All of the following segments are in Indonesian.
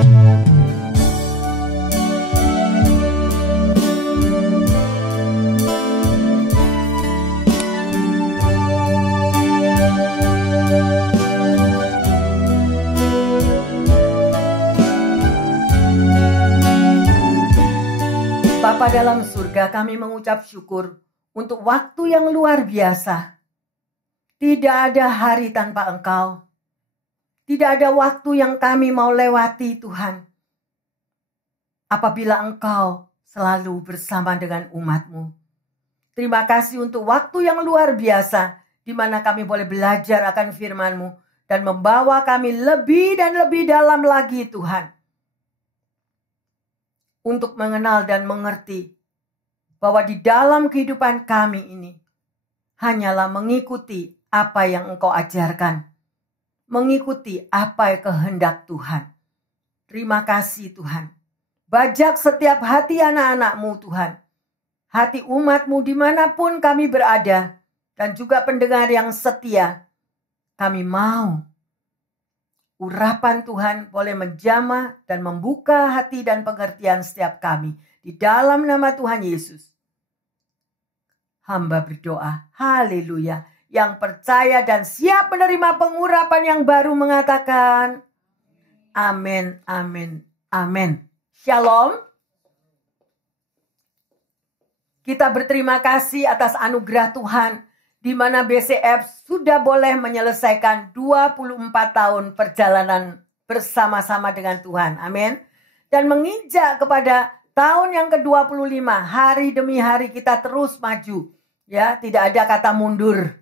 Bapa dalam surga, kami mengucap syukur untuk waktu yang luar biasa. Tidak ada hari tanpa Engkau. Tidak ada waktu yang kami mau lewati, Tuhan. Apabila Engkau selalu bersama dengan umat-Mu. Terima kasih untuk waktu yang luar biasa, di mana kami boleh belajar akan firman-Mu dan membawa kami lebih dan lebih dalam lagi, Tuhan. Untuk mengenal dan mengerti bahwa di dalam kehidupan kami ini hanyalah mengikuti apa yang Engkau ajarkan, mengikuti apa kehendak Tuhan. Terima kasih Tuhan. Bajak setiap hati anak-anak-Mu Tuhan, hati umat-Mu dimanapun kami berada, dan juga pendengar yang setia. Kami mau urapan Tuhan boleh menjamah dan membuka hati dan pengertian setiap kami. Di dalam nama Tuhan Yesus. Hamba berdoa, haleluya. Yang percaya dan siap menerima pengurapan yang baru mengatakan, amin, amin, amin. Shalom. Kita berterima kasih atas anugerah Tuhan, di mana BCF sudah boleh menyelesaikan 24 tahun perjalanan bersama-sama dengan Tuhan. Amin. Dan menginjak kepada tahun yang ke-25, hari demi hari kita terus maju. Ya, tidak ada kata mundur.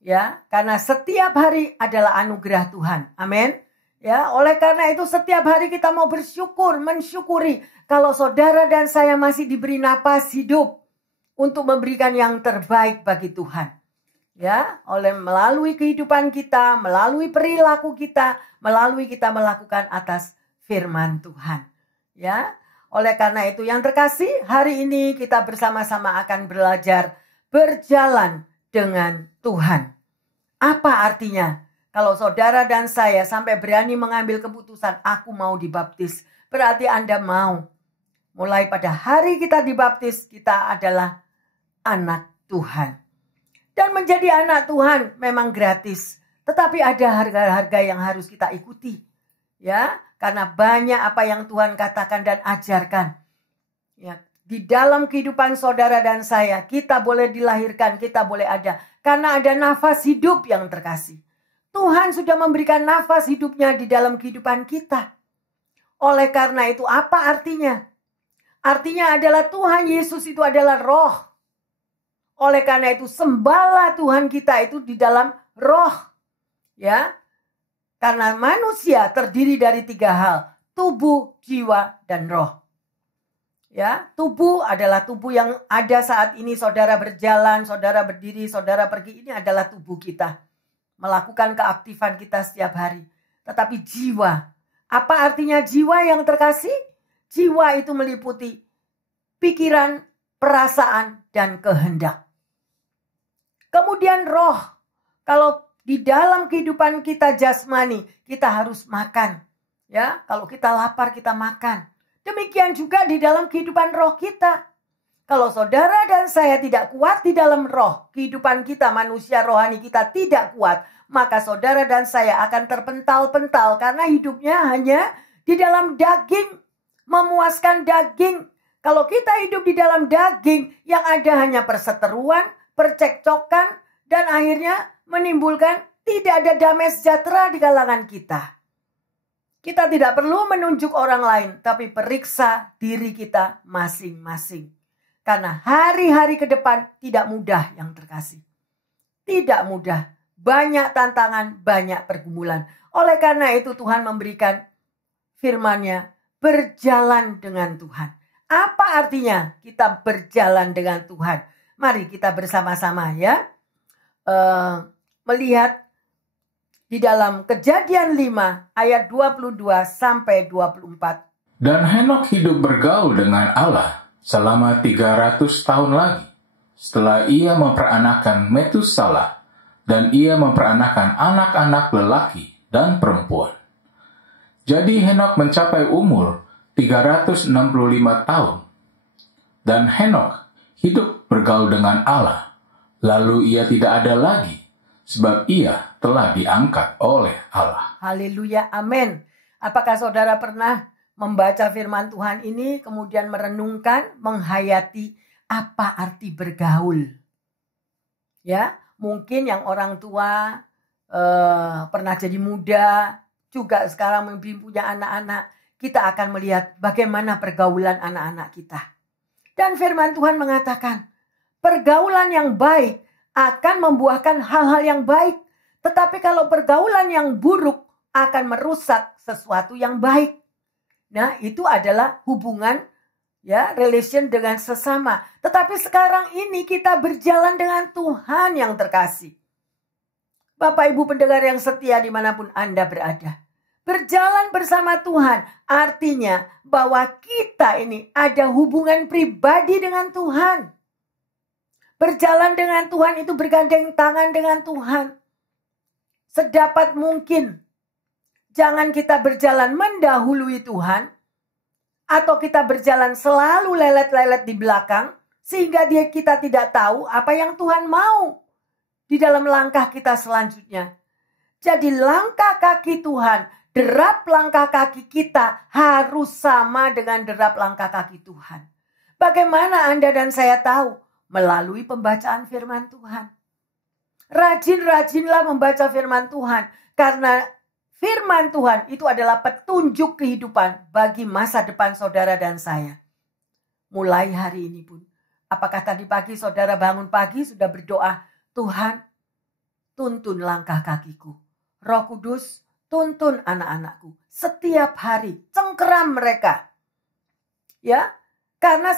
Ya, karena setiap hari adalah anugerah Tuhan. Amin. Ya, oleh karena itu setiap hari kita mau bersyukur, mensyukuri kalau saudara dan saya masih diberi napas hidup untuk memberikan yang terbaik bagi Tuhan. Ya, melalui kehidupan kita, melalui perilaku kita, melalui kita melakukan atas firman Tuhan. Ya, oleh karena itu yang terkasih, hari ini kita bersama-sama akan belajar berjalan dengan Tuhan. Apa artinya? Kalau saudara dan saya sampai berani mengambil keputusan, aku mau dibaptis, berarti Anda mau. Mulai pada hari kita dibaptis, kita adalah anak Tuhan. Dan menjadi anak Tuhan memang gratis. Tetapi ada harga-harga yang harus kita ikuti. Ya, karena banyak apa yang Tuhan katakan dan ajarkan. Ya, di dalam kehidupan saudara dan saya, kita boleh dilahirkan, kita boleh ada. Karena ada nafas hidup yang terkasih. Tuhan sudah memberikan nafas hidupnya di dalam kehidupan kita. Oleh karena itu, apa artinya? Artinya adalah Tuhan Yesus itu adalah roh. Oleh karena itu sembahlah Tuhan kita itu di dalam roh. Ya. Karena manusia terdiri dari 3 hal. Tubuh, jiwa, dan roh. Ya, tubuh adalah tubuh yang ada saat ini saudara berjalan, saudara berdiri, saudara pergi. Ini adalah tubuh kita. Melakukan keaktifan kita setiap hari. Tetapi jiwa. Apa artinya jiwa yang terkasih? Jiwa itu meliputi pikiran, perasaan, dan kehendak. Kemudian roh, kalau di dalam kehidupan kita jasmani, kita harus makan. Ya, kalau kita lapar kita makan. Demikian juga di dalam kehidupan roh kita. Kalau saudara dan saya tidak kuat di dalam roh, kehidupan kita manusia rohani kita tidak kuat, maka saudara dan saya akan terpental-pental karena hidupnya hanya di dalam daging, memuaskan daging. Kalau kita hidup di dalam daging, yang ada hanya perseteruan, percekcokan, dan akhirnya menimbulkan tidak ada damai sejahtera di kalangan kita. Kita tidak perlu menunjuk orang lain, tapi periksa diri kita masing-masing. Karena hari-hari ke depan tidak mudah yang terkasih. Tidak mudah, banyak tantangan, banyak pergumulan. Oleh karena itu Tuhan memberikan firman-Nya, berjalan dengan Tuhan. Apa artinya kita berjalan dengan Tuhan? Mari kita bersama-sama ya melihat di dalam Kejadian 5 ayat 22 sampai 24. Dan Henokh hidup bergaul dengan Allah selama 300 tahun lagi. Setelah ia memperanakan Metusalah, dan ia memperanakan anak-anak lelaki dan perempuan. Jadi Henok mencapai umur 365 tahun. Dan Henok hidup bergaul dengan Allah. Lalu ia tidak ada lagi, sebab ia telah diangkat oleh Allah. Haleluya, amin. Apakah saudara pernah membaca firman Tuhan ini, kemudian merenungkan, menghayati apa arti bergaul? Ya, mungkin yang orang tua pernah jadi muda, juga sekarang punya anak-anak, kita akan melihat bagaimana pergaulan anak-anak kita. Dan firman Tuhan mengatakan, pergaulan yang baik akan membuahkan hal-hal yang baik. Tetapi kalau pergaulan yang buruk akan merusak sesuatu yang baik. Nah, itu adalah hubungan, ya, relation dengan sesama. Tetapi sekarang ini kita berjalan dengan Tuhan yang terkasih. Bapak Ibu pendengar yang setia dimanapun Anda berada. Berjalan bersama Tuhan artinya bahwa kita ini ada hubungan pribadi dengan Tuhan. Berjalan dengan Tuhan itu bergandeng tangan dengan Tuhan. Sedapat mungkin. Jangan kita berjalan mendahului Tuhan. Atau kita berjalan selalu lelet-lelet di belakang. Sehingga kita tidak tahu apa yang Tuhan mau. Di dalam langkah kita selanjutnya. Jadi langkah kaki Tuhan, derap langkah kaki kita harus sama dengan derap langkah kaki Tuhan. Bagaimana Anda dan saya tahu? Melalui pembacaan firman Tuhan. Rajin-rajinlah membaca firman Tuhan. Karena firman Tuhan itu adalah petunjuk kehidupan bagi masa depan saudara dan saya. Mulai hari ini pun. Apakah tadi pagi saudara bangun pagi sudah berdoa, Tuhan, tuntun langkah kakiku. Roh Kudus, tuntun anak-anakku. Setiap hari, cengkeram mereka. Ya, karena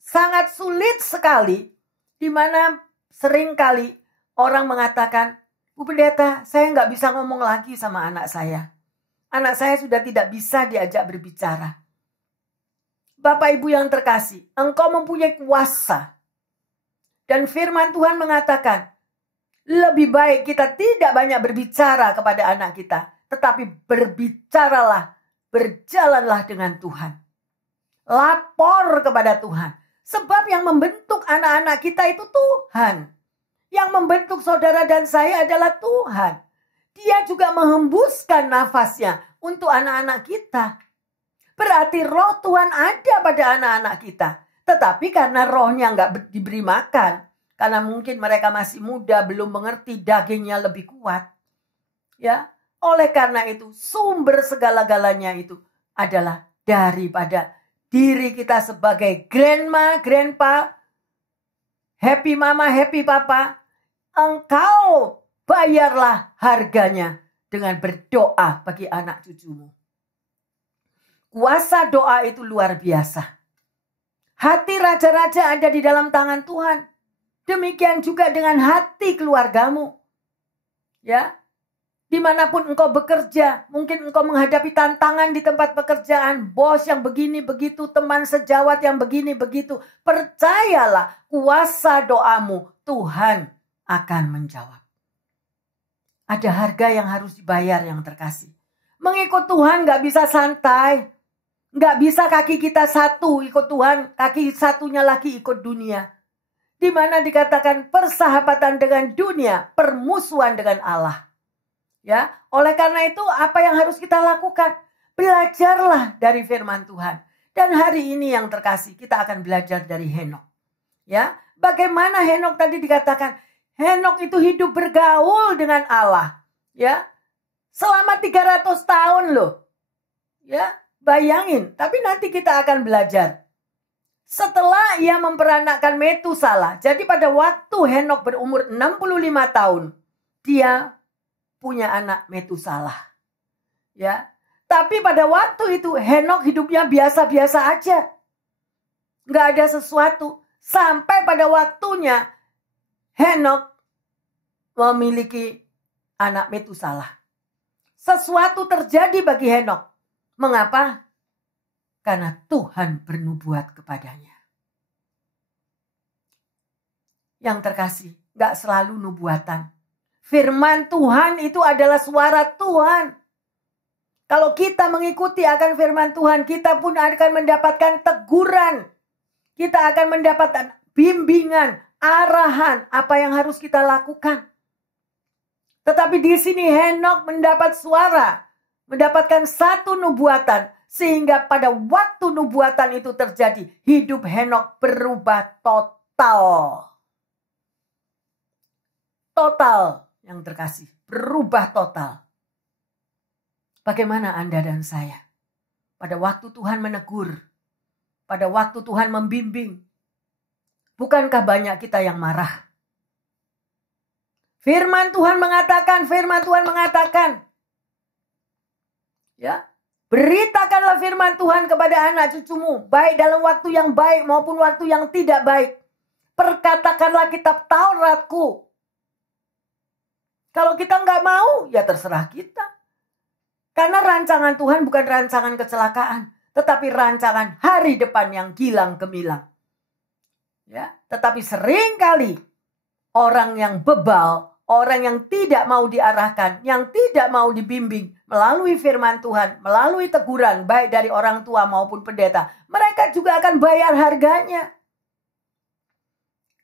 sangat sulit sekali, di mana seringkali orang mengatakan, Bu Pendeta, saya nggak bisa ngomong lagi sama anak saya. Anak saya sudah tidak bisa diajak berbicara. Bapak Ibu yang terkasih, engkau mempunyai kuasa. Dan firman Tuhan mengatakan, lebih baik kita tidak banyak berbicara kepada anak kita. Tetapi berbicaralah, berjalanlah dengan Tuhan. Lapor kepada Tuhan. Sebab yang membentuk anak-anak kita itu Tuhan. Yang membentuk saudara dan saya adalah Tuhan. Dia juga menghembuskan nafasnya untuk anak-anak kita. Berarti roh Tuhan ada pada anak-anak kita. Tetapi karena rohnya nggak diberi makan. Karena mungkin mereka masih muda, belum mengerti, dagingnya lebih kuat. Ya, oleh karena itu sumber segala-galanya itu adalah daripada diri kita sebagai grandma, grandpa, happy mama, happy papa. Engkau bayarlah harganya dengan berdoa bagi anak cucumu. Kuasa doa itu luar biasa. Hati raja-raja ada di dalam tangan Tuhan. Demikian juga dengan hati keluargamu. Ya, dimanapun engkau bekerja, mungkin engkau menghadapi tantangan di tempat pekerjaan, bos yang begini begitu, teman sejawat yang begini begitu. Percayalah, kuasa doamu Tuhan akan menjawab. Ada harga yang harus dibayar yang terkasih. Mengikut Tuhan gak bisa santai. Gak bisa kaki kita satu ikut Tuhan, kaki satunya lagi ikut dunia. Di mana dikatakan persahabatan dengan dunia, permusuhan dengan Allah. Ya, oleh karena itu apa yang harus kita lakukan? Belajarlah dari firman Tuhan. Dan hari ini yang terkasih, kita akan belajar dari Henok. Ya, bagaimana Henok tadi dikatakan? Henok itu hidup bergaul dengan Allah. Ya, selama 300 tahun loh. Ya, bayangin. Tapi nanti kita akan belajar. Setelah ia memperanakkan Metusala, jadi pada waktu Henok berumur 65 tahun, dia punya anak Metusala. Ya, tapi pada waktu itu Henok hidupnya biasa-biasa aja. Nggak ada sesuatu. Sampai pada waktunya Henok memiliki anak Metusala. Sesuatu terjadi bagi Henok. Mengapa? Karena Tuhan bernubuat kepadanya. Yang terkasih, gak selalu nubuatan. Firman Tuhan itu adalah suara Tuhan. Kalau kita mengikuti akan firman Tuhan, kita pun akan mendapatkan teguran. Kita akan mendapatkan bimbingan, arahan apa yang harus kita lakukan. Tetapi di sini Henokh mendapat suara, mendapatkan satu nubuatan. Sehingga pada waktu nubuatan itu terjadi, hidup Henokh berubah total. Total yang terkasih, berubah total. Bagaimana Anda dan saya? Pada waktu Tuhan menegur, pada waktu Tuhan membimbing, bukankah banyak kita yang marah? Firman Tuhan mengatakan, ya, beritakanlah firman Tuhan kepada anak cucumu, baik dalam waktu yang baik maupun waktu yang tidak baik. Perkatakanlah kitab Tauratku. Kalau kita nggak mau, ya terserah kita. Karena rancangan Tuhan bukan rancangan kecelakaan, tetapi rancangan hari depan yang gilang gemilang. Ya, tetapi seringkali orang yang bebal, orang yang tidak mau diarahkan, yang tidak mau dibimbing melalui firman Tuhan, melalui teguran baik dari orang tua maupun pendeta, mereka juga akan bayar harganya.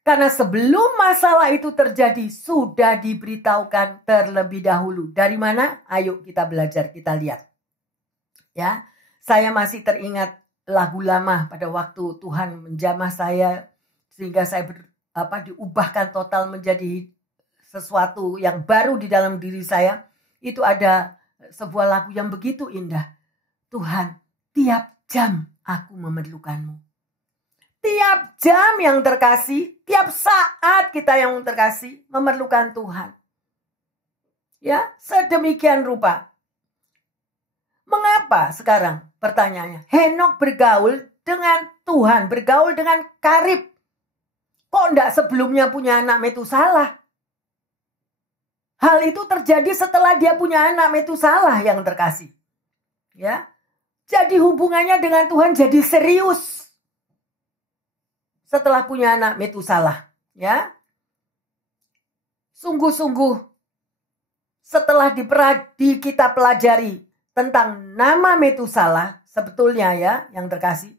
Karena sebelum masalah itu terjadi, sudah diberitahukan terlebih dahulu. Dari mana? Ayo kita belajar, kita lihat. Ya, saya masih teringat lagu lama pada waktu Tuhan menjamah saya, sehingga saya diubahkan total menjadi sesuatu yang baru di dalam diri saya. Itu ada sebuah lagu yang begitu indah. Tuhan, tiap jam aku memerlukanmu. Tiap jam yang terkasih, tiap saat kita yang terkasih memerlukan Tuhan. Ya, sedemikian rupa. Mengapa sekarang pertanyaannya? Henokh bergaul dengan Tuhan, bergaul dengan karib. Kok enggak sebelumnya punya anak Metusalah? Hal itu terjadi setelah dia punya anak Metusalah yang terkasih. Ya. Jadi hubungannya dengan Tuhan jadi serius. Setelah punya anak Metusalah, ya. Sungguh-sungguh setelah kita pelajari tentang nama Metusalah, sebetulnya ya yang terkasih,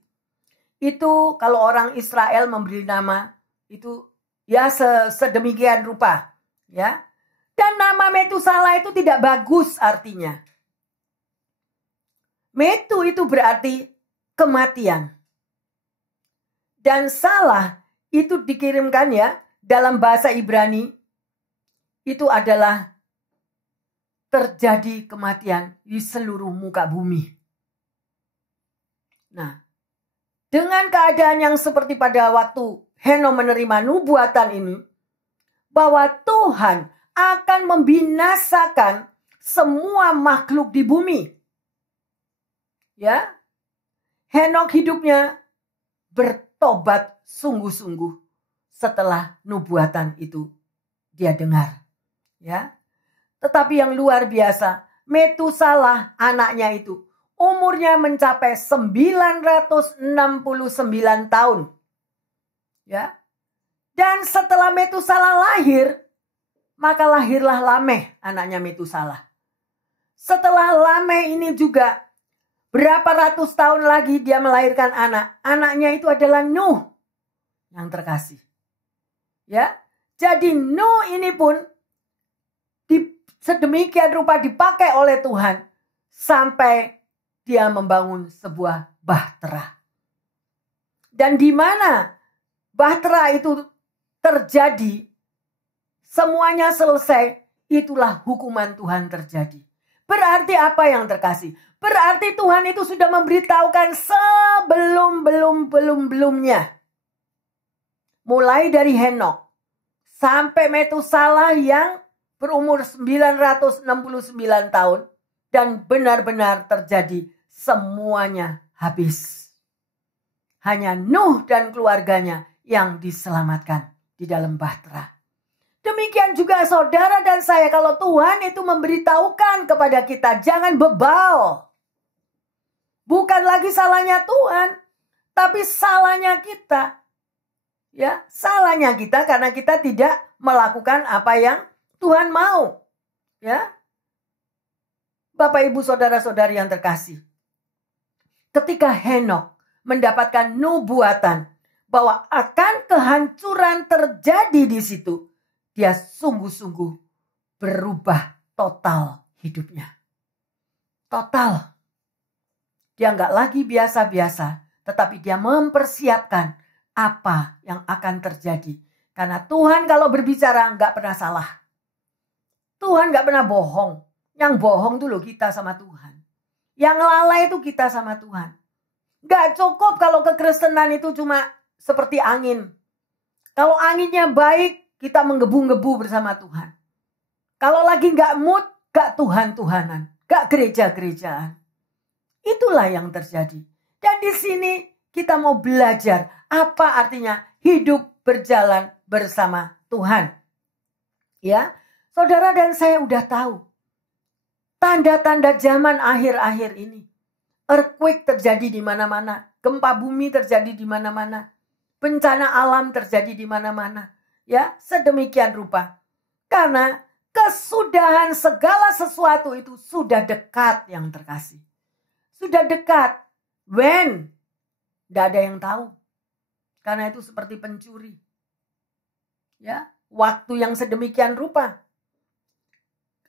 itu kalau orang Israel memberi nama itu ya sedemikian rupa, ya. Dan nama Metusalah itu tidak bagus artinya. Metu itu berarti kematian. Dan salah itu dikirimkan ya dalam bahasa Ibrani itu adalah terjadi kematian di seluruh muka bumi. Nah, dengan keadaan yang seperti pada waktu Henokh menerima nubuatan ini, bahwa Tuhan akan membinasakan semua makhluk di bumi. Ya, Henokh hidupnya bertobat sungguh-sungguh setelah nubuatan itu dia dengar. Ya. Tetapi yang luar biasa, Metusalah anaknya itu umurnya mencapai 969 tahun. Ya. Dan setelah Metusalah lahir, maka lahirlah Lameh, anaknya Metusalah. Setelah Lameh ini juga berapa ratus tahun lagi dia melahirkan anak. Anaknya itu adalah Nuh yang terkasih. Ya. Jadi Nuh ini pun sedemikian rupa dipakai oleh Tuhan sampai dia membangun sebuah bahtera. Dan di mana bahtera itu terjadi, semuanya selesai, itulah hukuman Tuhan terjadi. Berarti apa yang terkasih? Berarti Tuhan itu sudah memberitahukan sebelum-belumnya. Mulai dari Henokh sampai Metusalah yang berumur 969 tahun. Dan benar-benar terjadi semuanya habis. Hanya Nuh dan keluarganya yang diselamatkan di dalam bahtera. Demikian juga saudara dan saya, kalau Tuhan itu memberitahukan kepada kita, jangan bebal. Bukan lagi salahnya Tuhan, tapi salahnya kita. Ya, salahnya kita karena kita tidak melakukan apa yang Tuhan mau. Ya. Bapak, Ibu, saudara-saudari yang terkasih, ketika Henokh mendapatkan nubuatan bahwa akan kehancuran terjadi di situ, dia sungguh-sungguh berubah total hidupnya. Total. Dia nggak lagi biasa-biasa, tetapi dia mempersiapkan apa yang akan terjadi. Karena Tuhan kalau berbicara nggak pernah salah. Tuhan nggak pernah bohong. Yang bohong tuh loh kita sama Tuhan. Yang lalai itu kita sama Tuhan. Nggak cukup kalau kekristenan itu cuma seperti angin. Kalau anginnya baik, kita menggebu-gebu bersama Tuhan. Kalau lagi nggak mood, nggak Tuhan-Tuhanan, nggak gereja-gerejaan. Itulah yang terjadi. Dan di sini kita mau belajar apa artinya hidup berjalan bersama Tuhan. Ya, saudara dan saya udah tahu tanda-tanda zaman akhir-akhir ini. Earthquake terjadi di mana-mana, gempa bumi terjadi di mana-mana, bencana alam terjadi di mana-mana. Ya, sedemikian rupa. Karena kesudahan segala sesuatu itu sudah dekat yang terkasih. Sudah dekat. When? Tidak ada yang tahu. Karena itu seperti pencuri. Ya, waktu yang sedemikian rupa.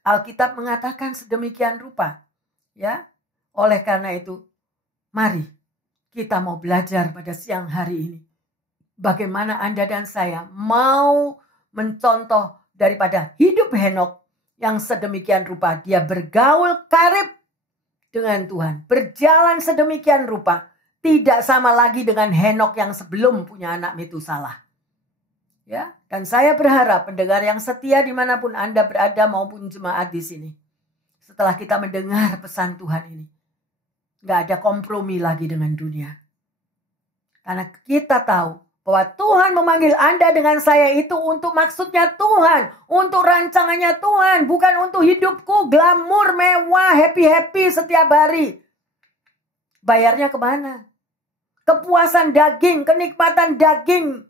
Alkitab mengatakan sedemikian rupa. Ya, oleh karena itu, mari kita mau belajar pada siang hari ini. Bagaimana Anda dan saya mau mencontoh daripada hidup Henokh yang sedemikian rupa. Dia bergaul karib dengan Tuhan. Berjalan sedemikian rupa. Tidak sama lagi dengan Henokh yang sebelum punya anak Metusalah. Ya, dan saya berharap pendengar yang setia dimanapun Anda berada maupun jemaat di sini. Setelah kita mendengar pesan Tuhan ini. Gak ada kompromi lagi dengan dunia. Karena kita tahu bahwa Tuhan memanggil Anda dengan saya itu untuk maksudnya Tuhan. Untuk rancangannya Tuhan. Bukan untuk hidupku glamor, mewah, happy-happy setiap hari. Bayarnya kemana? Kepuasan daging, kenikmatan daging.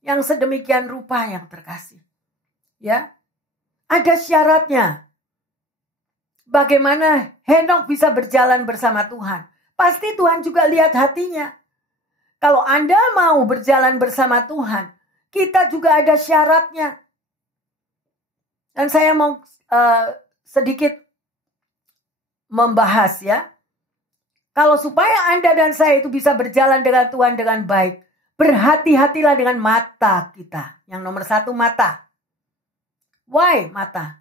Yang sedemikian rupa yang terkasih. Ya, ada syaratnya. Bagaimana Henokh bisa berjalan bersama Tuhan? Pasti Tuhan juga lihat hatinya. Kalau Anda mau berjalan bersama Tuhan, kita juga ada syaratnya. Dan saya mau sedikit membahas ya. Kalau supaya Anda dan saya itu bisa berjalan dengan Tuhan dengan baik, berhati-hatilah dengan mata kita. Yang nomor 1 mata. Why mata?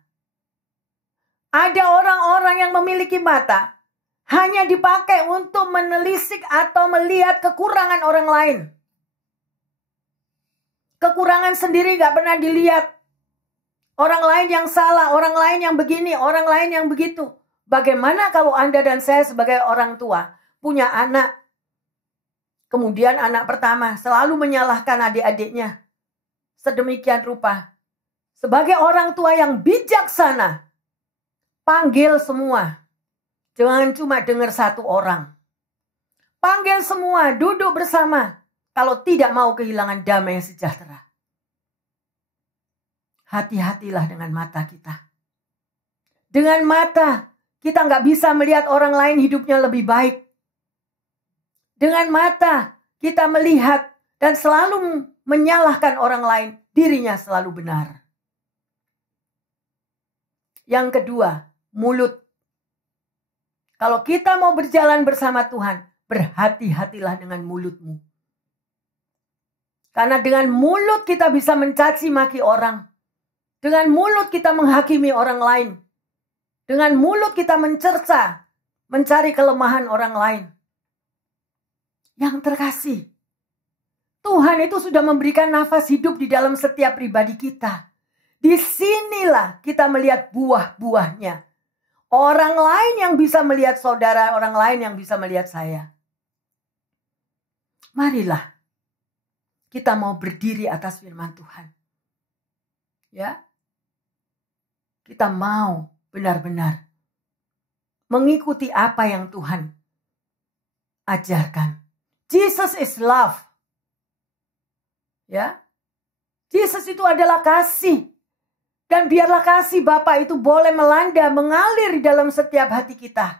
Ada orang-orang yang memiliki mata hanya dipakai untuk menelisik atau melihat kekurangan orang lain. Kekurangan sendiri gak pernah dilihat. Orang lain yang salah, orang lain yang begini, orang lain yang begitu. Bagaimana kalau Anda dan saya sebagai orang tua punya anak, kemudian anak pertama selalu menyalahkan adik-adiknya. Sedemikian rupa. Sebagai orang tua yang bijaksana, panggil semua. Jangan cuma dengar satu orang. Panggil semua, duduk bersama. Kalau tidak mau kehilangan damai sejahtera. Hati-hatilah dengan mata kita. Dengan mata, kita nggak bisa melihat orang lain hidupnya lebih baik. Dengan mata, kita melihat dan selalu menyalahkan orang lain, dirinya selalu benar. Yang kedua, mulut. Kalau kita mau berjalan bersama Tuhan, berhati-hatilah dengan mulutmu. Karena dengan mulut kita bisa mencaci maki orang. Dengan mulut kita menghakimi orang lain. Dengan mulut kita mencerca, mencari kelemahan orang lain. Yang terkasih, Tuhan itu sudah memberikan nafas hidup di dalam setiap pribadi kita. Disinilah kita melihat buah-buahnya. Orang lain yang bisa melihat saudara, orang lain yang bisa melihat saya. Marilah kita mau berdiri atas firman Tuhan. Ya. Kita mau benar-benar mengikuti apa yang Tuhan ajarkan. Jesus is love. Ya. Jesus itu adalah kasih. Dan biarlah kasih Bapa itu boleh melanda, mengalir di dalam setiap hati kita.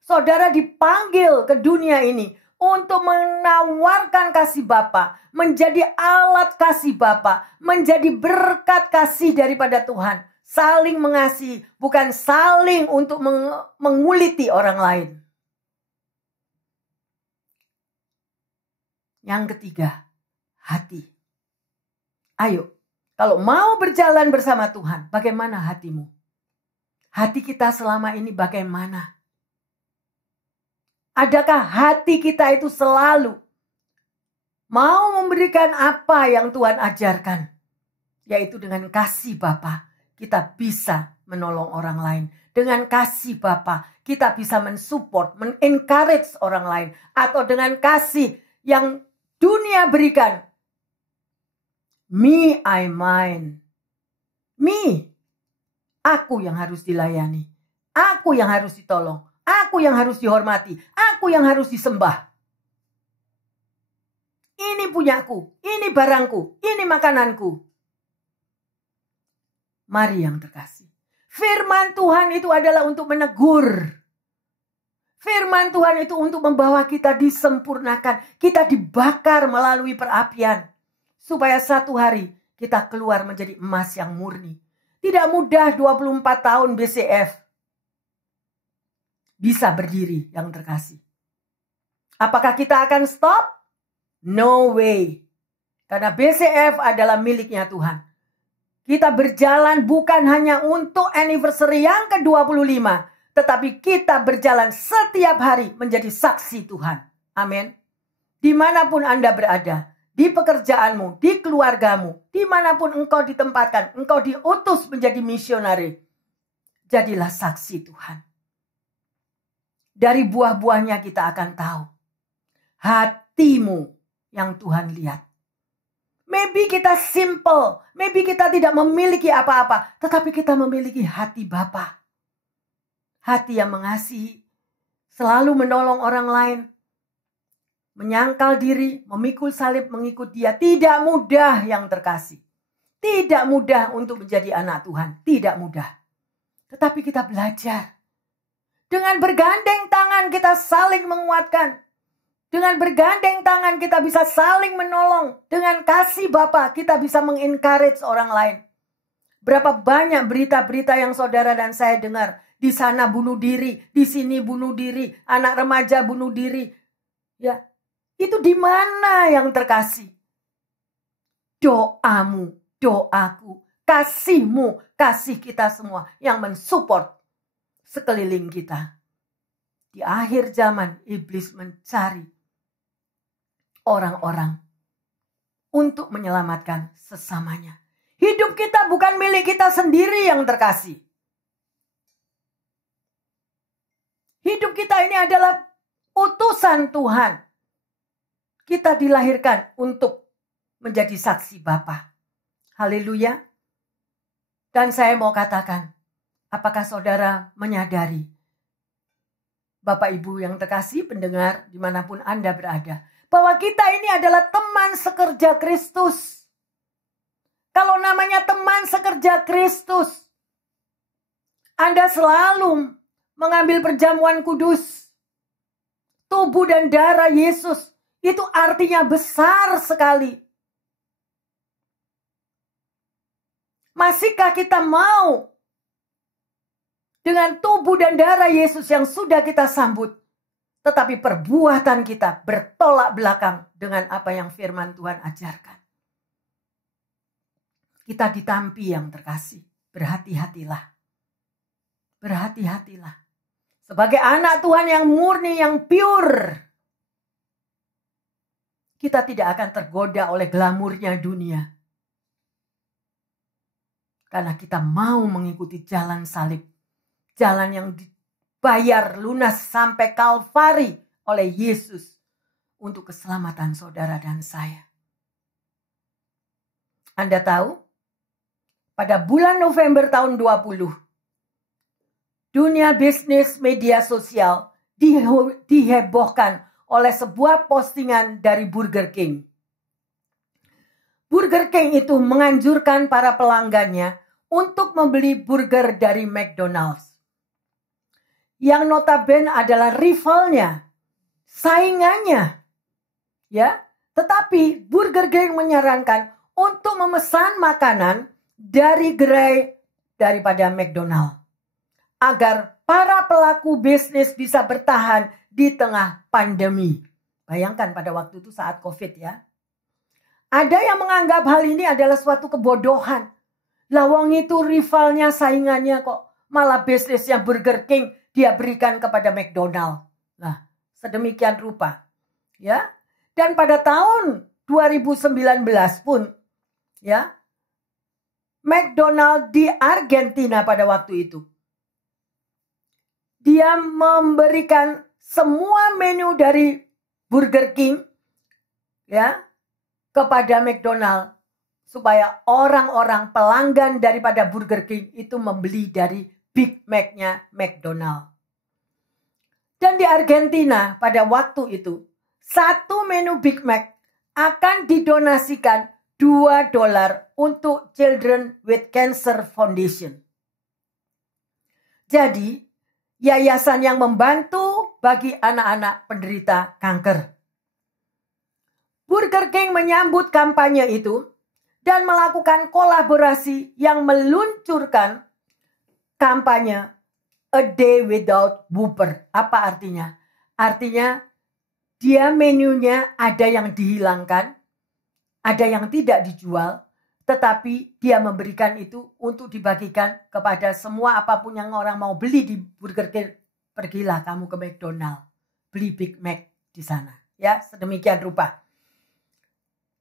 Saudara dipanggil ke dunia ini untuk menawarkan kasih Bapa, menjadi alat kasih Bapa, menjadi berkat kasih daripada Tuhan. Saling mengasihi, bukan saling untuk menguliti orang lain. Yang ketiga, hati. Ayo, kalau mau berjalan bersama Tuhan, bagaimana hatimu? Hati kita selama ini bagaimana? Adakah hati kita itu selalu mau memberikan apa yang Tuhan ajarkan? Yaitu dengan kasih Bapa, kita bisa menolong orang lain. Dengan kasih Bapa, kita bisa mensupport, men-encourage orang lain. Atau dengan kasih yang dunia berikan. Me, I, mine. Me, aku yang harus dilayani. Aku yang harus ditolong. Aku yang harus dihormati. Aku yang harus disembah. Ini punyaku. Ini barangku. Ini makananku. Mari yang terkasih. Firman Tuhan itu adalah untuk menegur. Firman Tuhan itu untuk membawa kita disempurnakan. Kita dibakar melalui perapian. Supaya satu hari kita keluar menjadi emas yang murni. Tidak mudah 24 tahun BCF. Bisa berdiri yang terkasih. Apakah kita akan stop? No way. Karena BCF adalah miliknya Tuhan. Kita berjalan bukan hanya untuk anniversary yang ke-25. Tetapi kita berjalan setiap hari menjadi saksi Tuhan. Amin. Dimanapun Anda berada. Di pekerjaanmu, di keluargamu. Dimanapun engkau ditempatkan. Engkau diutus menjadi misionari. Jadilah saksi Tuhan. Dari buah-buahnya kita akan tahu. Hatimu yang Tuhan lihat. Maybe kita simple. Maybe kita tidak memiliki apa-apa. Tetapi kita memiliki hati Bapa. Hati yang mengasihi. Selalu menolong orang lain. Menyangkal diri. Memikul salib mengikut Dia. Tidak mudah yang terkasih. Tidak mudah untuk menjadi anak Tuhan. Tidak mudah. Tetapi kita belajar. Dengan bergandeng tangan kita saling menguatkan. Dengan bergandeng tangan kita bisa saling menolong. Dengan kasih Bapa kita bisa mengencourage orang lain. Berapa banyak berita-berita yang saudara dan saya dengar. Di sana bunuh diri, di sini bunuh diri, anak remaja bunuh diri. Ya, itu di mana yang terkasih? Doamu, doaku, kasihmu, kasih kita semua yang mensupport sekeliling kita. Di akhir zaman, iblis mencari orang-orang untuk menyelamatkan sesamanya. Hidup kita bukan milik kita sendiri yang terkasih. Hidup kita ini adalah utusan Tuhan. Kita dilahirkan untuk menjadi saksi Bapa. Haleluya. Dan saya mau katakan, apakah saudara menyadari, Bapak Ibu yang terkasih pendengar dimanapun Anda berada, bahwa kita ini adalah teman sekerja Kristus. Kalau namanya teman sekerja Kristus, Anda selalu mengambil perjamuan kudus. Tubuh dan darah Yesus, itu artinya besar sekali. Masihkah kita mau dengan tubuh dan darah Yesus yang sudah kita sambut, tetapi perbuatan kita bertolak belakang dengan apa yang firman Tuhan ajarkan? Kita ditampi yang terkasih. Berhati-hatilah. Berhati-hatilah. Sebagai anak Tuhan yang murni, yang pure, kita tidak akan tergoda oleh glamurnya dunia. Karena kita mau mengikuti jalan salib. Jalan yang dibayar lunas sampai Kalvari oleh Yesus untuk keselamatan saudara dan saya. Anda tahu, pada bulan November tahun 20, dunia bisnis media sosial dihebohkan oleh sebuah postingan dari Burger King. Burger King itu menganjurkan para pelanggannya untuk membeli burger dari McDonald's. Yang notabene adalah rivalnya, saingannya. Ya, tetapi Burger King menyarankan untuk memesan makanan dari gerai daripada McDonald's agar para pelaku bisnis bisa bertahan di tengah pandemi. Bayangkan pada waktu itu saat COVID ya. Ada yang menganggap hal ini adalah suatu kebodohan. Lawang itu rivalnya, saingannya kok. Malah bisnisnya Burger King dia berikan kepada McDonald. Nah, sedemikian rupa. Ya. Dan pada tahun 2019 pun, ya, McDonald di Argentina pada waktu itu, dia memberikan semua menu dari Burger King, ya, kepada McDonald supaya orang-orang pelanggan daripada Burger King itu membeli dari Big Mac-nya McDonald. Dan di Argentina pada waktu itu, satu menu Big Mac akan didonasikan $2 untuk Children with Cancer Foundation. Jadi, yayasan yang membantu bagi anak-anak penderita kanker. Burger King menyambut kampanye itu dan melakukan kolaborasi yang meluncurkan kampanye A Day Without Whopper. Apa artinya? Artinya dia menunya ada yang dihilangkan, ada yang tidak dijual, tetapi dia memberikan itu untuk dibagikan kepada semua apapun yang orang mau beli di Burger King. Pergilah kamu ke McDonald, beli Big Mac di sana. Ya, sedemikian rupa.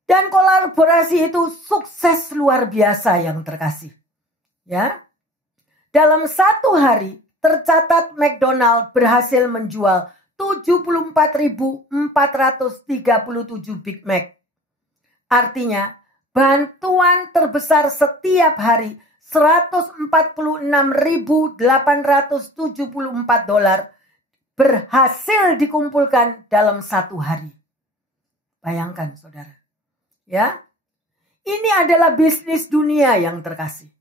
Dan kolaborasi itu sukses luar biasa yang terkasih. Ya. Dalam satu hari tercatat McDonald berhasil menjual 74.437 Big Mac. Artinya bantuan terbesar setiap hari $146.874 berhasil dikumpulkan dalam satu hari. Bayangkan saudara. Ya, ini adalah bisnis dunia yang terkasih.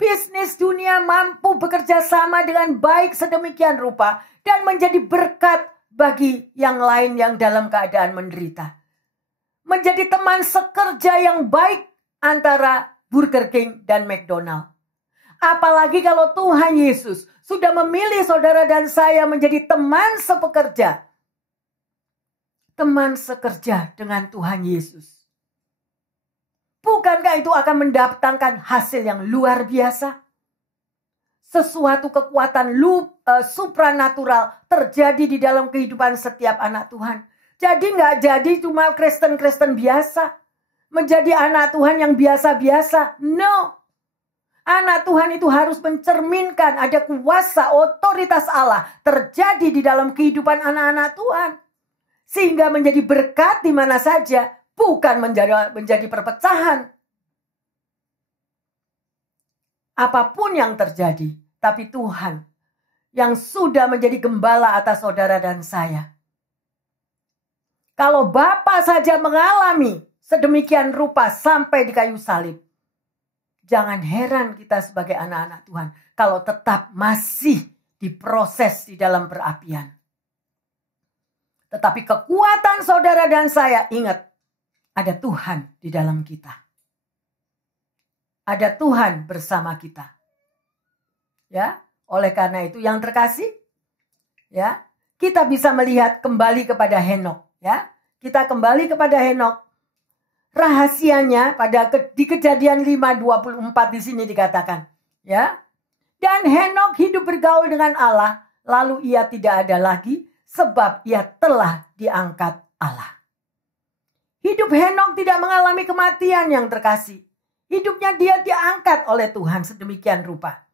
Bisnis dunia mampu bekerja sama dengan baik sedemikian rupa dan menjadi berkat bagi yang lain yang dalam keadaan menderita. Menjadi teman sekerja yang baik antara Burger King dan McDonald. Apalagi kalau Tuhan Yesus sudah memilih saudara dan saya menjadi teman sepekerja. Teman sekerja dengan Tuhan Yesus. Bukankah itu akan mendatangkan hasil yang luar biasa? Sesuatu kekuatan supranatural terjadi di dalam kehidupan setiap anak Tuhan. Jadi nggak jadi cuma Kristen-Kristen biasa. Menjadi anak Tuhan yang biasa-biasa. No. Anak Tuhan itu harus mencerminkan ada kuasa otoritas Allah terjadi di dalam kehidupan anak-anak Tuhan. Sehingga menjadi berkat di mana saja. Bukan menjadi perpecahan. Apapun yang terjadi, tapi Tuhan yang sudah menjadi gembala atas saudara dan saya. Kalau Bapa saja mengalami sedemikian rupa sampai di kayu salib, jangan heran kita sebagai anak-anak Tuhan kalau tetap masih diproses di dalam perapian. Tetapi kekuatan saudara dan saya, ingat, ada Tuhan di dalam kita. Ada Tuhan bersama kita. Ya, oleh karena itu yang terkasih, ya, kita bisa melihat kembali kepada Henokh, ya. Kita kembali kepada Henokh. Rahasianya di Kejadian 5:24 di sini dikatakan, ya. Dan Henokh hidup bergaul dengan Allah, lalu ia tidak ada lagi sebab ia telah diangkat Allah. Hidup Henokh tidak mengalami kematian yang terkasih. Hidupnya dia diangkat oleh Tuhan sedemikian rupa.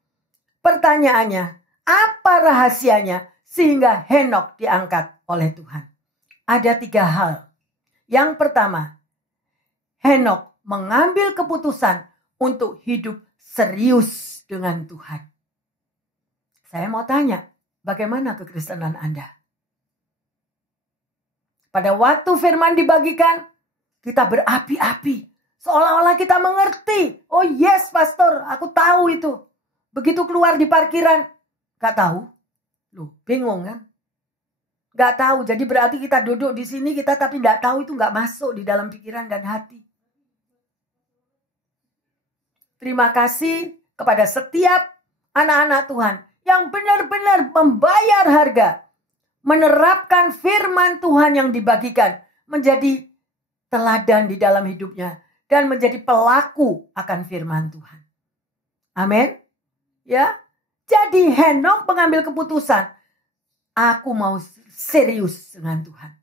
Pertanyaannya, apa rahasianya sehingga Henokh diangkat oleh Tuhan? Ada 3 hal. Yang pertama, Henokh mengambil keputusan untuk hidup serius dengan Tuhan. Saya mau tanya, bagaimana kekristenan Anda? Pada waktu firman dibagikan, kita berapi-api. Seolah-olah kita mengerti. Oh yes pastor, aku tahu itu. Begitu keluar di parkiran, gak tahu. Loh, bingung kan? Gak tahu, jadi berarti kita duduk di sini kita tapi gak tahu, itu gak masuk di dalam pikiran dan hati. Terima kasih kepada setiap anak-anak Tuhan yang benar-benar membayar harga, menerapkan firman Tuhan yang dibagikan, menjadi teladan di dalam hidupnya, dan menjadi pelaku akan firman Tuhan. Amin. Ya. Jadi Henokh mengambil keputusan, aku mau serius dengan Tuhan.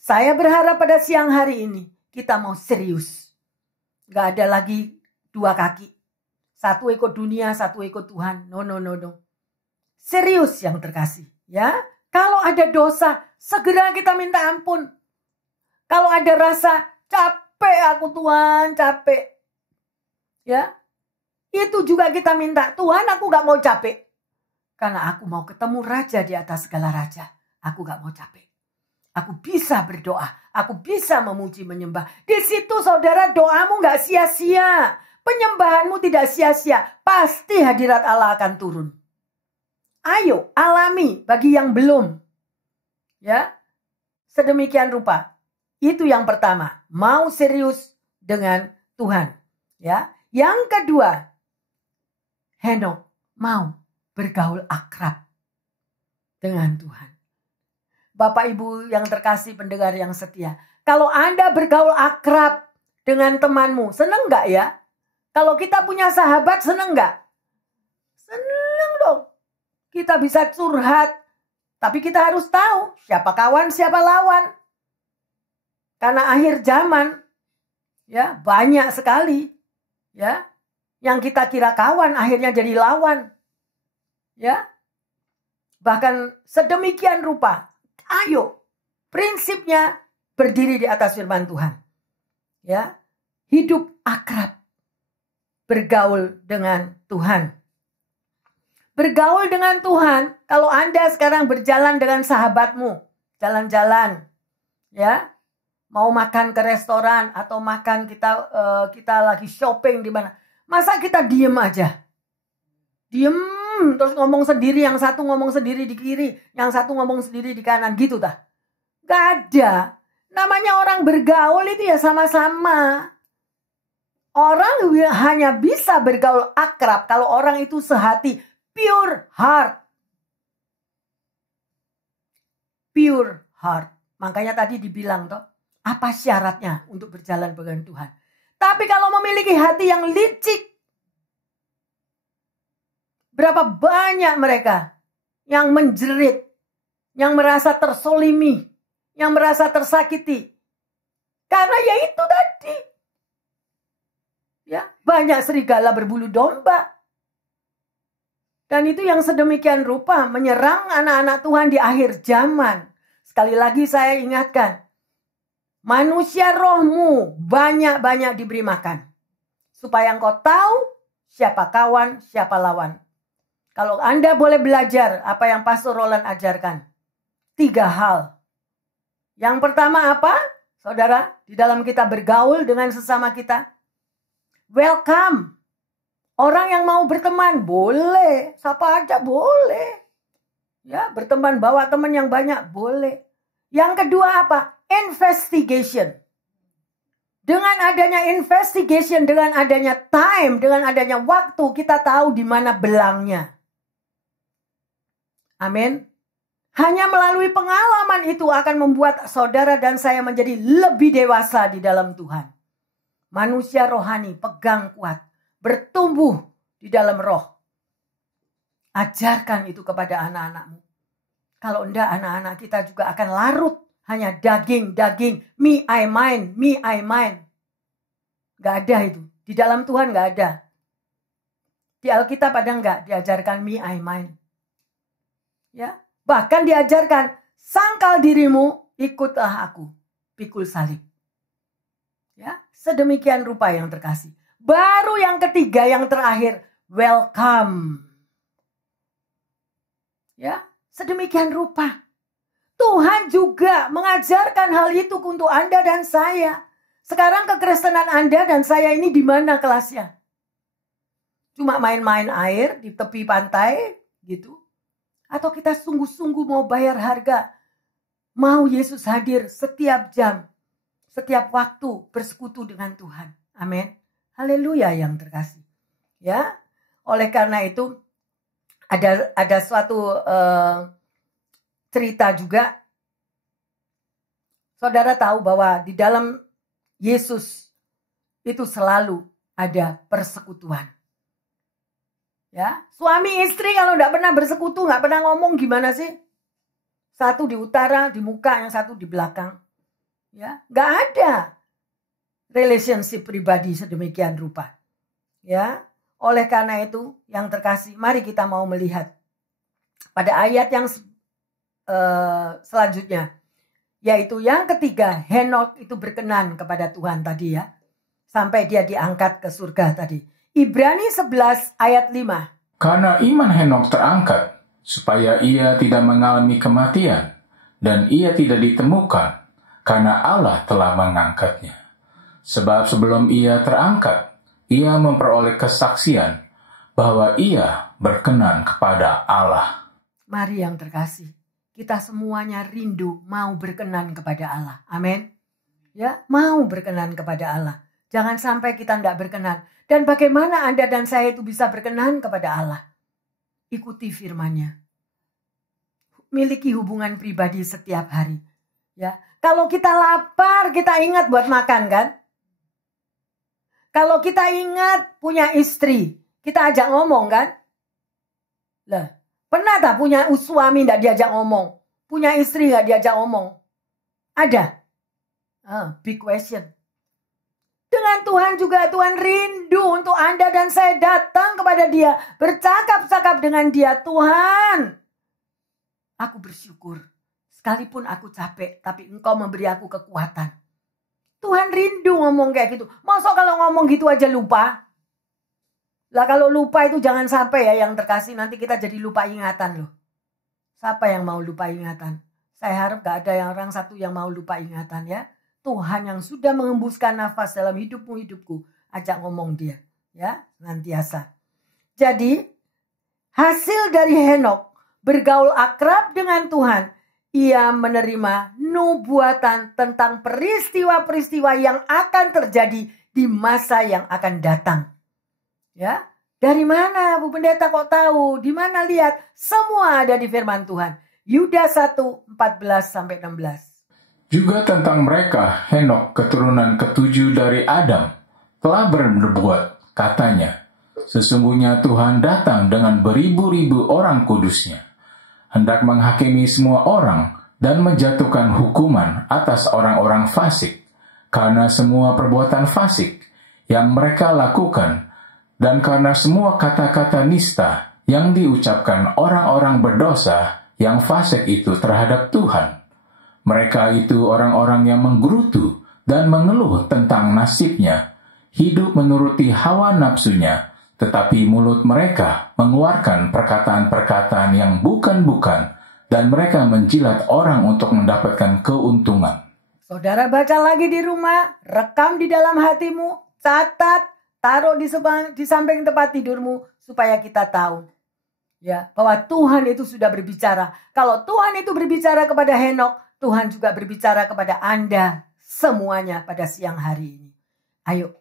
Saya berharap pada siang hari ini kita mau serius. Gak ada lagi dua kaki. Satu ikut dunia, satu ikut Tuhan. No. Serius yang terkasih. Ya. Kalau ada dosa, segera kita minta ampun. Kalau ada rasa capek aku Tuhan, capek. Ya. Itu juga kita minta, Tuhan aku gak mau capek. Karena aku mau ketemu Raja di atas segala Raja. Aku gak mau capek. Aku bisa berdoa. Aku bisa memuji menyembah. Di situ saudara doamu gak sia-sia. Penyembahanmu tidak sia-sia. Pasti hadirat Allah akan turun. Ayo alami bagi yang belum. Ya. Sedemikian rupa. Itu yang pertama. Mau serius dengan Tuhan. Ya. Yang kedua. Henokh mau bergaul akrab dengan Tuhan. Bapak Ibu yang terkasih, pendengar yang setia. Kalau Anda bergaul akrab dengan temanmu, seneng gak ya? Kalau kita punya sahabat, seneng gak? Seneng dong. Kita bisa curhat. Tapi kita harus tahu siapa kawan, siapa lawan. Karena akhir zaman, ya banyak sekali, ya yang kita kira kawan akhirnya jadi lawan. Ya. Bahkan sedemikian rupa. Ayo. Prinsipnya berdiri di atas firman Tuhan. Ya. Hidup akrab. Bergaul dengan Tuhan. Bergaul dengan Tuhan. Kalau Anda sekarang berjalan dengan sahabatmu. Jalan-jalan. Ya. Mau makan ke restoran. Atau makan kita lagi shopping di mana. Masa kita diem aja? Diem, terus ngomong sendiri, yang satu ngomong sendiri di kiri, yang satu ngomong sendiri di kanan, gitu dah. Gak ada. Namanya orang bergaul itu ya sama-sama. Orang hanya bisa bergaul akrab kalau orang itu sehati, pure heart. Pure heart. Makanya tadi dibilang toh, apa syaratnya untuk berjalan dengan Tuhan? Tapi kalau memiliki hati yang licik, berapa banyak mereka yang menjerit, yang merasa tersolimi, yang merasa tersakiti. Karena ya itu tadi. Ya, banyak serigala berbulu domba. Dan itu yang sedemikian rupa menyerang anak-anak Tuhan di akhir zaman. Sekali lagi saya ingatkan. Manusia rohmu banyak-banyak diberi makan. Supaya engkau tahu siapa kawan, siapa lawan. Kalau Anda boleh belajar apa yang Pastor Roland ajarkan. 3 hal. Yang pertama apa? Saudara, di dalam kita bergaul dengan sesama kita. Welcome. Orang yang mau berteman, boleh. Siapa aja boleh. Ya, berteman, bawa teman yang banyak, boleh. Yang kedua apa? Investigation. Dengan adanya investigation, dengan adanya time, dengan adanya waktu, kita tahu di mana belangnya. Amin. Hanya melalui pengalaman itu akan membuat saudara dan saya menjadi lebih dewasa di dalam Tuhan. Manusia rohani, pegang kuat, bertumbuh di dalam roh. Ajarkan itu kepada anak-anakmu. Kalau enggak, anak-anak kita juga akan larut. Hanya daging. Me, I, mine. Me, I, mine. Gak ada itu. Di dalam Tuhan gak ada. Di Alkitab ada enggak diajarkan me, I, mine. Ya. Bahkan diajarkan, sangkal dirimu, ikutlah aku. Pikul salib. Ya. Sedemikian rupa yang terkasih. Baru yang ketiga, yang terakhir. Welcome. Ya. Sedemikian rupa. Tuhan juga mengajarkan hal itu untuk Anda dan saya. Sekarang kekristenan Anda dan saya ini di mana kelasnya? Cuma main-main air di tepi pantai gitu? Atau kita sungguh-sungguh mau bayar harga? Mau Yesus hadir setiap jam, setiap waktu bersekutu dengan Tuhan. Amin. Haleluya yang terkasih. Ya, oleh karena itu ada suatu cerita juga. Saudara tahu bahwa di dalam Yesus itu selalu ada persekutuan. Ya, suami istri kalau tidak pernah bersekutu, nggak pernah ngomong gimana sih? Satu di utara, di muka, yang satu di belakang. Ya, nggak ada relationship pribadi sedemikian rupa. Ya, oleh karena itu yang terkasih, mari kita mau melihat pada ayat yang selanjutnya, yaitu yang ketiga, Henok itu berkenan kepada Tuhan tadi ya, sampai dia diangkat ke surga tadi. Ibrani 11 ayat 5. Karena iman Henok terangkat, supaya ia tidak mengalami kematian, dan ia tidak ditemukan, karena Allah telah mengangkatnya. Sebab sebelum ia terangkat, ia memperoleh kesaksian bahwa ia berkenan kepada Allah. Mari yang terkasih, kita semuanya rindu mau berkenan kepada Allah. Amin. Ya, mau berkenan kepada Allah. Jangan sampai kita tidak berkenan. Dan bagaimana Anda dan saya itu bisa berkenan kepada Allah? Ikuti firman-Nya. Miliki hubungan pribadi setiap hari. Ya, kalau kita lapar, kita ingat buat makan kan? Kalau kita ingat punya istri, kita ajak ngomong kan? Lah, pernah tak punya suami tidak diajak ngomong? Punya istri nggak diajak ngomong? Ada? Big question. Dengan Tuhan juga, Tuhan rindu untuk Anda dan saya datang kepada Dia, bercakap-cakap dengan Dia. Tuhan, aku bersyukur, sekalipun aku capek, tapi Engkau memberi aku kekuatan. Tuhan rindu ngomong kayak gitu. Masa kalau ngomong gitu aja lupa? Lah kalau lupa itu jangan sampai ya yang terkasih, nanti kita jadi lupa ingatan loh. Siapa yang mau lupa ingatan? Saya harap gak ada yang orang satu yang mau lupa ingatan ya. Tuhan yang sudah mengembuskan nafas dalam hidupku, ajak ngomong Dia. Ya, senantiasa. Jadi, hasil dari Henok bergaul akrab dengan Tuhan, ia menerima nubuatan tentang peristiwa-peristiwa yang akan terjadi di masa yang akan datang. Ya, dari mana Bu Pendeta kok tahu? Di mana lihat? Semua ada di firman Tuhan. Yuda 1, 14-16. Juga tentang mereka, Henok, keturunan ketujuh dari Adam, telah bernubuat, katanya, sesungguhnya Tuhan datang dengan beribu-ribu orang kudusnya, hendak menghakimi semua orang dan menjatuhkan hukuman atas orang-orang fasik, karena semua perbuatan fasik yang mereka lakukan, dan karena semua kata-kata nista yang diucapkan orang-orang berdosa yang fasik itu terhadap Tuhan. Mereka itu orang-orang yang menggerutu dan mengeluh tentang nasibnya, hidup menuruti hawa nafsunya, tetapi mulut mereka mengeluarkan perkataan-perkataan yang bukan-bukan, dan mereka menjilat orang untuk mendapatkan keuntungan. Saudara baca lagi di rumah, rekam di dalam hatimu, catat, taruh di samping tempat tidurmu, supaya kita tahu ya bahwa Tuhan itu sudah berbicara. Kalau Tuhan itu berbicara kepada Henok, Tuhan juga berbicara kepada Anda semuanya pada siang hari ini. Ayo,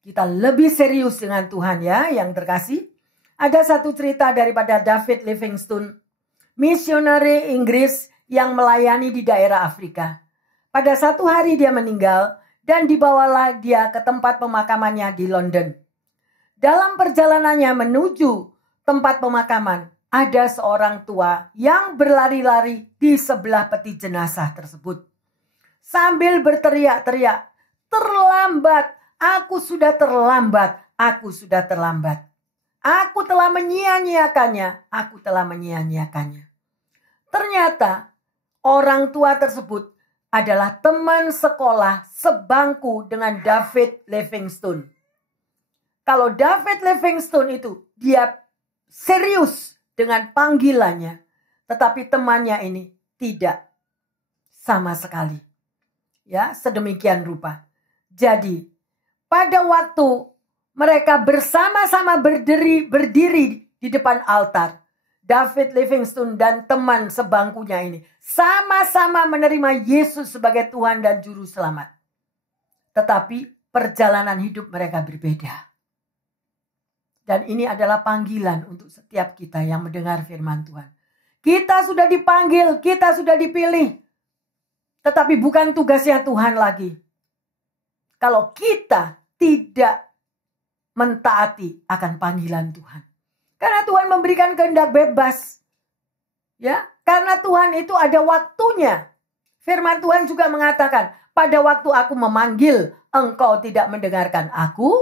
kita lebih serius dengan Tuhan ya yang terkasih. Ada satu cerita daripada David Livingstone, misionari Inggris yang melayani di daerah Afrika. Pada satu hari dia meninggal dan dibawalah dia ke tempat pemakamannya di London. Dalam perjalanannya menuju tempat pemakaman, ada seorang tua yang berlari-lari di sebelah peti jenazah tersebut. Sambil berteriak-teriak, "Terlambat, aku sudah terlambat, aku sudah terlambat. Aku telah menyia-nyiakannya, aku telah menyia-nyiakannya." Ternyata orang tua tersebut adalah teman sekolah sebangku dengan David Livingstone. Kalau David Livingstone itu, dia serius dengan panggilannya, tetapi temannya ini tidak sama sekali. Ya, sedemikian rupa. Jadi, pada waktu mereka bersama-sama berdiri di depan altar, David Livingstone dan teman sebangkunya ini sama-sama menerima Yesus sebagai Tuhan dan Juru Selamat. Tetapi perjalanan hidup mereka berbeda. Dan ini adalah panggilan untuk setiap kita yang mendengar firman Tuhan. Kita sudah dipanggil, kita sudah dipilih. Tetapi bukan tugasnya Tuhan lagi. Kalau kita tidak mentaati akan panggilan Tuhan. Karena Tuhan memberikan kehendak bebas. Ya, karena Tuhan itu ada waktunya. Firman Tuhan juga mengatakan, pada waktu aku memanggil, engkau tidak mendengarkan aku.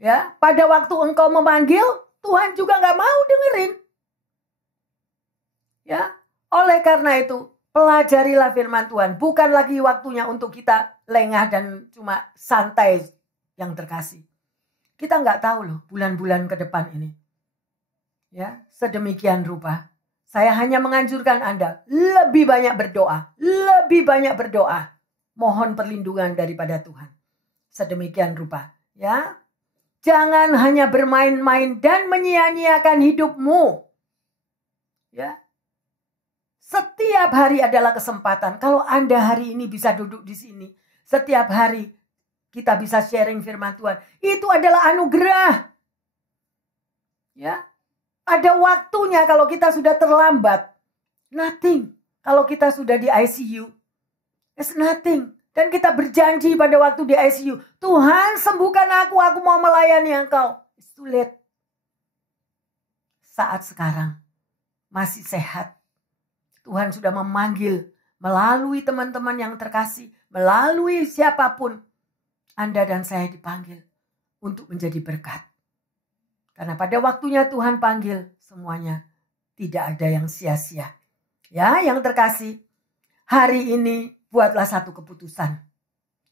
Ya, pada waktu engkau memanggil, Tuhan juga nggak mau dengerin. Ya, oleh karena itu, pelajarilah firman Tuhan. Bukan lagi waktunya untuk kita lengah dan cuma santai yang terkasih. Kita nggak tahu loh bulan-bulan ke depan ini. Ya, sedemikian rupa. Saya hanya menganjurkan Anda lebih banyak berdoa. Lebih banyak berdoa. Mohon perlindungan daripada Tuhan. Sedemikian rupa. Ya, jangan hanya bermain-main dan menyia-nyiakan hidupmu. Ya, setiap hari adalah kesempatan. Kalau Anda hari ini bisa duduk di sini, setiap hari kita bisa sharing firman Tuhan. Itu adalah anugerah. Ya, ada waktunya kalau kita sudah terlambat. Nothing. Kalau kita sudah di ICU, it's nothing. Dan kita berjanji pada waktu di ICU, Tuhan sembuhkan aku mau melayani engkau. It's too late. Saat sekarang masih sehat. Tuhan sudah memanggil melalui teman-teman yang terkasih, melalui siapapun. Anda dan saya dipanggil untuk menjadi berkat. Karena pada waktunya Tuhan panggil, semuanya tidak ada yang sia-sia. Ya, yang terkasih, hari ini buatlah satu keputusan.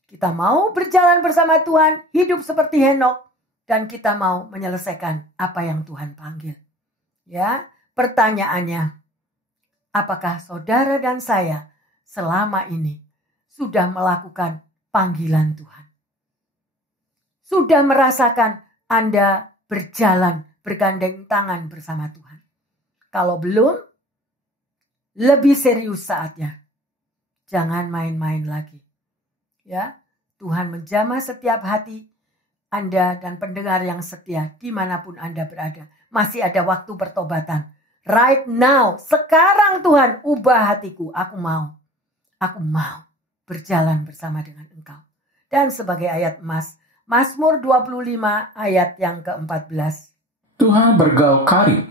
Kita mau berjalan bersama Tuhan, hidup seperti Henokh, dan kita mau menyelesaikan apa yang Tuhan panggil. Ya, pertanyaannya, apakah saudara dan saya selama ini sudah melakukan panggilan Tuhan? Sudah merasakan Anda berjalan bergandeng tangan bersama Tuhan? Kalau belum, lebih serius saatnya. Jangan main-main lagi. Ya, Tuhan menjamah setiap hati Anda dan pendengar yang setia dimanapun Anda berada. Masih ada waktu pertobatan. Right now, sekarang Tuhan ubah hatiku. Aku mau berjalan bersama dengan Engkau. Dan sebagai ayat emas, Mazmur 25 ayat yang ke-14. Tuhan bergaul karib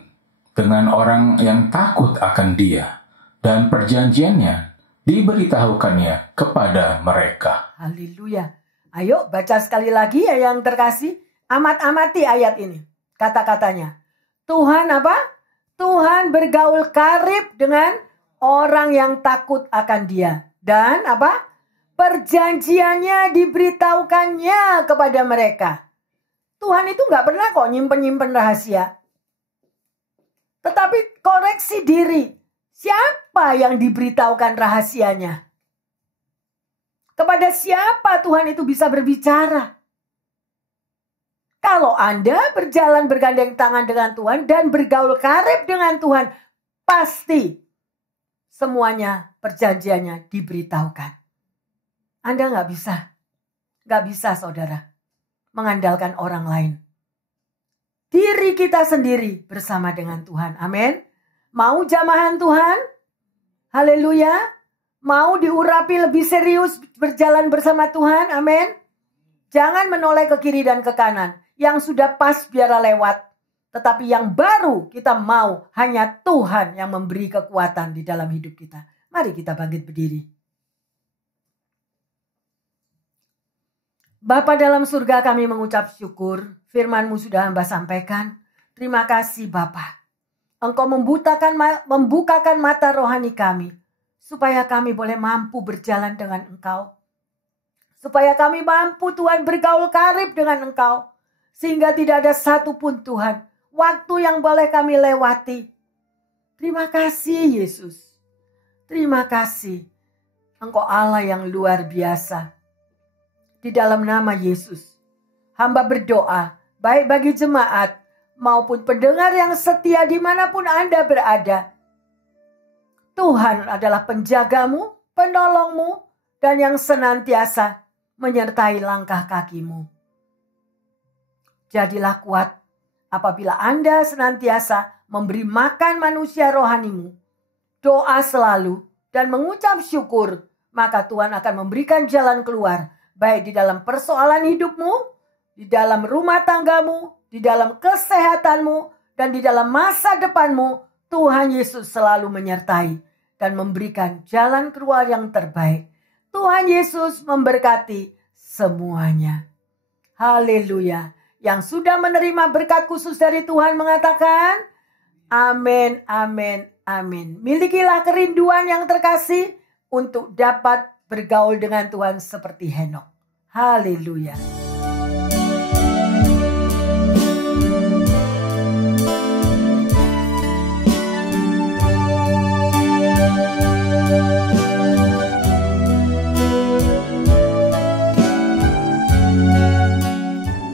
dengan orang yang takut akan Dia, dan perjanjiannya diberitahukannya kepada mereka. Haleluya. Ayo baca sekali lagi ya yang terkasih. Amati ayat ini. Kata-katanya. Tuhan apa? Tuhan bergaul karib dengan orang yang takut akan Dia. Dan apa? Perjanjiannya diberitahukannya kepada mereka. Tuhan itu gak pernah kok nyimpen rahasia. Tetapi koreksi diri. Siapa yang diberitahukan rahasianya? Kepada siapa Tuhan itu bisa berbicara? Kalau Anda berjalan bergandeng tangan dengan Tuhan dan bergaul karib dengan Tuhan, pasti semuanya perjanjiannya diberitahukan. Anda gak bisa saudara, mengandalkan orang lain. Diri kita sendiri bersama dengan Tuhan. Amin. Mau jamahan Tuhan? Haleluya. Mau diurapi lebih serius berjalan bersama Tuhan? Amin. Jangan menoleh ke kiri dan ke kanan. Yang sudah pas biarlah lewat. Tetapi yang baru kita mau hanya Tuhan yang memberi kekuatan di dalam hidup kita. Mari kita bangkit berdiri. Bapa dalam surga, kami mengucap syukur. Firman-Mu sudah Hamba sampaikan. Terima kasih Bapa. Engkau membukakan mata rohani kami. Supaya kami boleh mampu berjalan dengan Engkau. Supaya kami mampu Tuhan bergaul karib dengan Engkau. Sehingga tidak ada satupun Tuhan waktu yang boleh kami lewati. Terima kasih Yesus. Terima kasih. Engkau Allah yang luar biasa. di dalam nama Yesus. Hamba berdoa, baik bagi jemaat maupun pendengar yang setia dimanapun Anda berada. Tuhan adalah penjagamu, penolongmu, dan yang senantiasa menyertai langkah kakimu. Jadilah kuat apabila Anda senantiasa memberi makan manusia rohanimu, doa selalu, dan mengucap syukur, maka Tuhan akan memberikan jalan keluar, baik di dalam persoalan hidupmu, di dalam rumah tanggamu, di dalam kesehatanmu, dan di dalam masa depanmu. Tuhan Yesus selalu menyertai dan memberikan jalan keluar yang terbaik. Tuhan Yesus memberkati semuanya. Haleluya. Yang sudah menerima berkat khusus dari Tuhan mengatakan, amin, amin, amin. Milikilah kerinduan yang terkasih untuk dapat bergaul dengan Tuhan seperti Henokh. Haleluya.